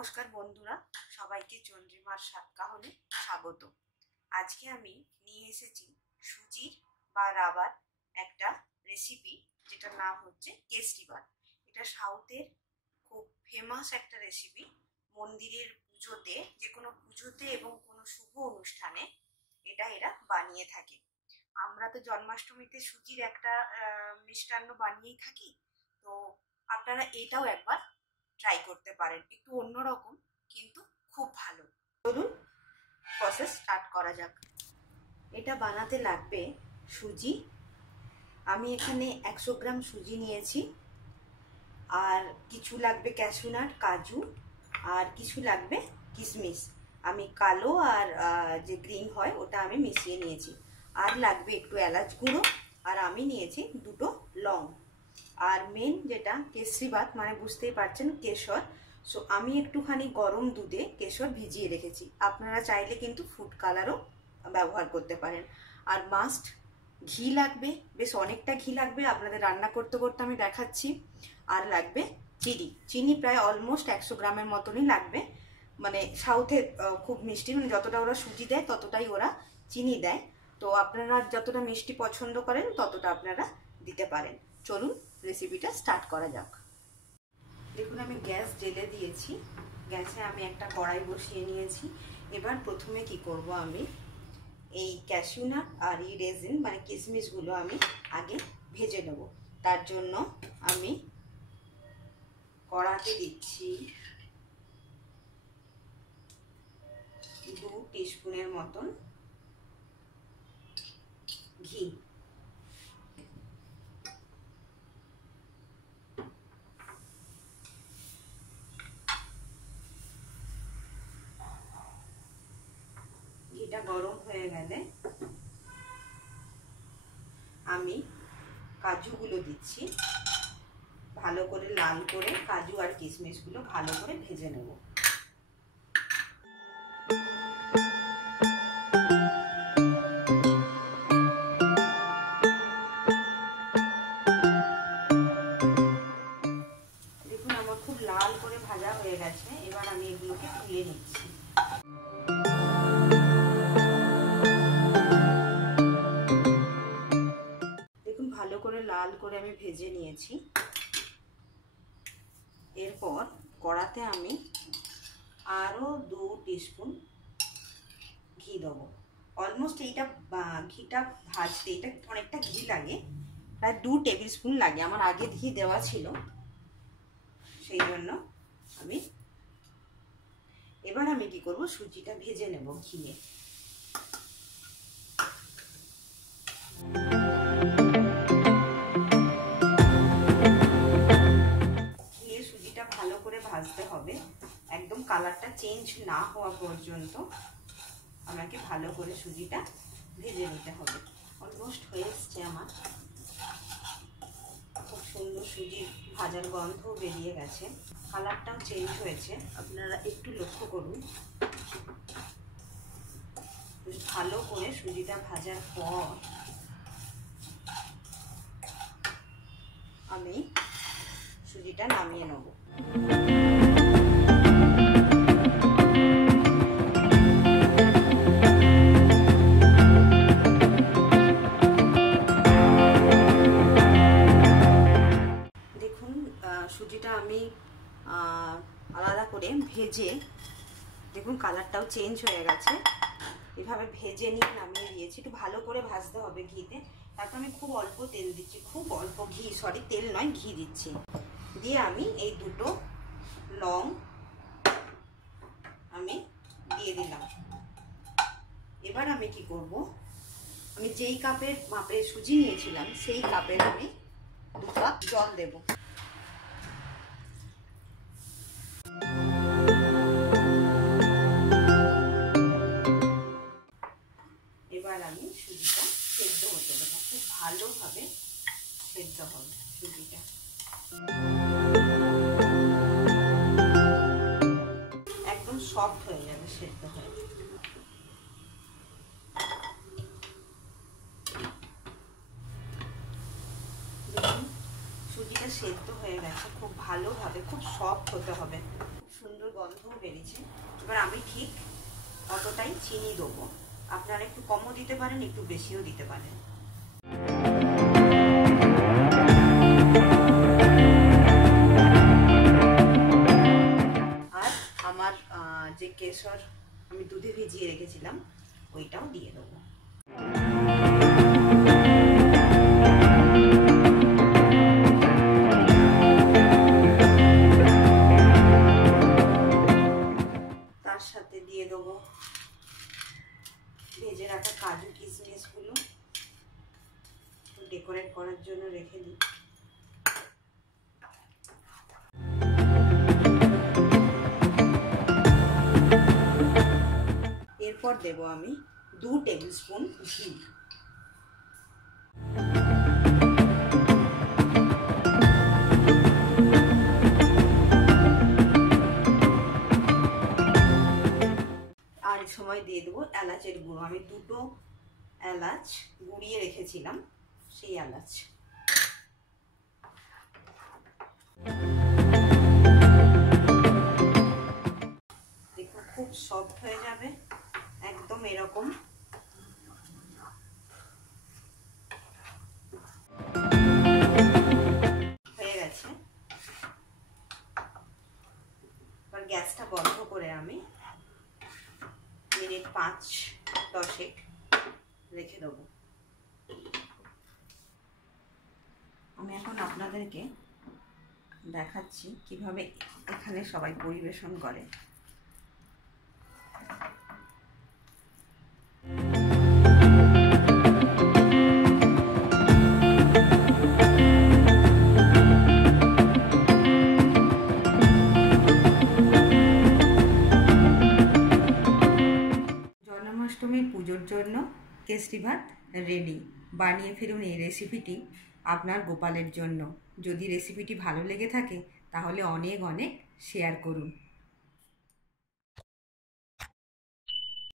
নমস্কার বন্ধুরা, সবাইকে চন্দ্রিমার সাতকাহনে স্বাগত। আজকে আমি নিয়ে এসেছি সুজির বা রাবার একটা রেসিপি, যেটার নাম হচ্ছে কেসরিবাত। এটা সাউথের খুব ফেমাস একটা রেসিপি। মন্দিরের পুজোতে, যে কোনো পুজোতে এবং কোনো শুভ অনুষ্ঠানে এরা বানিয়ে থাকে। আমরা তো জন্মাষ্টমীতে সুজির একটা মিষ্টান্ন বানিয়েই থাকি, তো আপনারা এটাও একবার ট্রাই করতে পারেন। একটু অন্যরকম, কিন্তু খুব ভালো। চলুন প্রসেস স্টার্ট করা যাক। এটা বানাতে লাগবে সুজি। আমি এখানে 100 গ্রাম সুজি নিয়েছি, আর কিছু লাগবে ক্যাশু নাট, কাজু, আর কিছু লাগবে কিশমিশ। আমি কালো আর যে গ্রিন হয় ওটা আমি মিশিয়ে নিয়েছি। আর লাগবে একটু এলাচ গুঁড়ো, আর আমি নিয়েছি 2টো লং। আর মেন যেটা কেসরিবাত, মানে বুঝতেই পারছেন কেশর। সো আমি একটুখানি গরম দুধে কেশর ভিজিয়ে রেখেছি। আপনারা চাইলে কিন্তু ফুড কালারও ব্যবহার করতে পারেন। আর মাস্ট ঘি লাগবে, বেশ অনেকটা ঘি লাগবে, আপনাদের রান্না করতে করতে আমি দেখাচ্ছি। আর লাগবে চিনি প্রায় অলমোস্ট 100 গ্রামের মতনই লাগবে। মানে সাউথে খুব মিষ্টি, মানে যতটা ওরা সুজি দেয় ততটাই ওরা চিনি দেয়। তো আপনারা যতটা মিষ্টি পছন্দ করেন ততটা আপনারা দিতে পারেন। চলুন রেসিপিটা স্টার্ট করা যাক। দেখুন, আমি গ্যাস জ্বেলে দিয়েছি। গ্যাসে আমি একটা কড়াই বসিয়ে নিয়েছি। এবার প্রথমে কি করব, আমি এই ক্যাশু নাট আর এই রেজিন মানে কিশমিশগুলো আমি আগে ভেজে নেব। তার জন্য আমি কড়াতে দিচ্ছি 2 টিস্পুনের মতন ঘি। ঘিটা গরম হয়ে গেলে আমি কাজুগুলো দিচ্ছি। ভালো করে লাল করে কাজু আর কিশমিশগুলো ভালো করে ভেজে নেব। দেখুন, আমার খুব লাল করে ভাজা হয়ে গেছে। এবার আমি এগুলোকে তুলে নিচ্ছি। দেখুন, ভালো করে লাল করে আমি ভেজে নিয়েছি। এরপর কড়াতে আমি আরও 2 টিস্পুন ঘি দেবো। অলমোস্ট এইটা ঘিটা ভাজতে এটা অনেকটা ঘি লাগে, প্রায় 2 টেবিল স্পুন লাগে। আমার আগে ঘি দেওয়া ছিল, সেই জন্য এবার আমি কি করব, সুজিটা ভেজে নেব ঘিয়ে। ঘিয়ে সুজিটা ভালো করে ভাজতে হবে, একদম কালারটা চেঞ্জ না হওয়া পর্যন্ত আমাকে ভালো করে সুজিটা ভেজে নিতে হবে। অলমোস্ট হয়ে এসছে আমার। খুব সুন্দর সুজির ভাজার গন্ধ বেরিয়ে গেছে, কালারটাও চেঞ্জ হয়েছে। আপনারা একটু লক্ষ্য করুন। ভালো করে সুজিটা ভাজার পর আমি সুজিটা নামিয়ে নেব। সুজিটা আমি আলাদা করে ভেজে, দেখুন কালারটাও চেঞ্জ হয়ে গেছে। এভাবে ভেজে নিয়ে নামিয়ে দিয়েছি। একটু ভালো করে ভাজতে হবে ঘিতে। তারপর আমি খুব অল্প তেল দিচ্ছি, খুব অল্প ঘি, সরি তেল নয় ঘি দিচ্ছি। দিয়ে আমি এই 2টো লং আমি দিয়ে দিলাম। এবার আমি কি করব, আমি যেই কাপের মাপে সুজি নিয়েছিলাম সেই কাপের আমি 2 কাপ জল দেব। এবার আমি সুজিটা সেদ্ধ হতে দেবো, খুব ভালোভাবে সেদ্ধ হবে সুজিটা। একদম সফট হয়ে যাবে সেদ্ধ হয়ে। দেখুন, সুজিটা সেদ্ধ হয়ে গেছে খুব ভালোভাবে, খুব সফট হতে হবে। সুন্দর গন্ধও বেরিয়েছে। এবার আমি ঠিক অতটাই চিনি দেবো, আপনারা একটু কমও দিতে পারেন, একটু বেশিও দিতে পারেন। আর আমার যে কেশর আমি দুধে ভিজিয়ে রেখেছিলাম ওইটাও দিয়ে দেবো। তার সাথে দিয়ে দেবো ভেজে রাখা কাজু কিশমিশগুলো, ডেকোরেট করার জন্য রেখে দিই। এরপর দেব আমি 2 টেবিল স্পুন ঘি। আর এই সময় দিয়ে দেবো এলাচের গুঁড়ো। আমি 2টো এলাচ গুঁড়িয়ে রেখেছিলাম, সেই এলাচ। দেখুন খুব সফট হয়ে যাবে, একদম এরকম। হয়ে গেছে। এবার গ্যাসটা বন্ধ করে আমি মিনিট 5-10 রেখে দেবো। আমি এখন আপনাদেরকে দেখাচ্ছি কিভাবে এখানে সবাই পরিবেশন করে। জন্মাষ্টমীর পুজোর জন্য কেসরি ভাত রেডি। বানিয়ে ফেলুন এই রেসিপিটি আপনার গোপালের জন্য। যদি রেসিপিটি ভালো লেগে থাকে তাহলে অনেক অনেক শেয়ার করুন।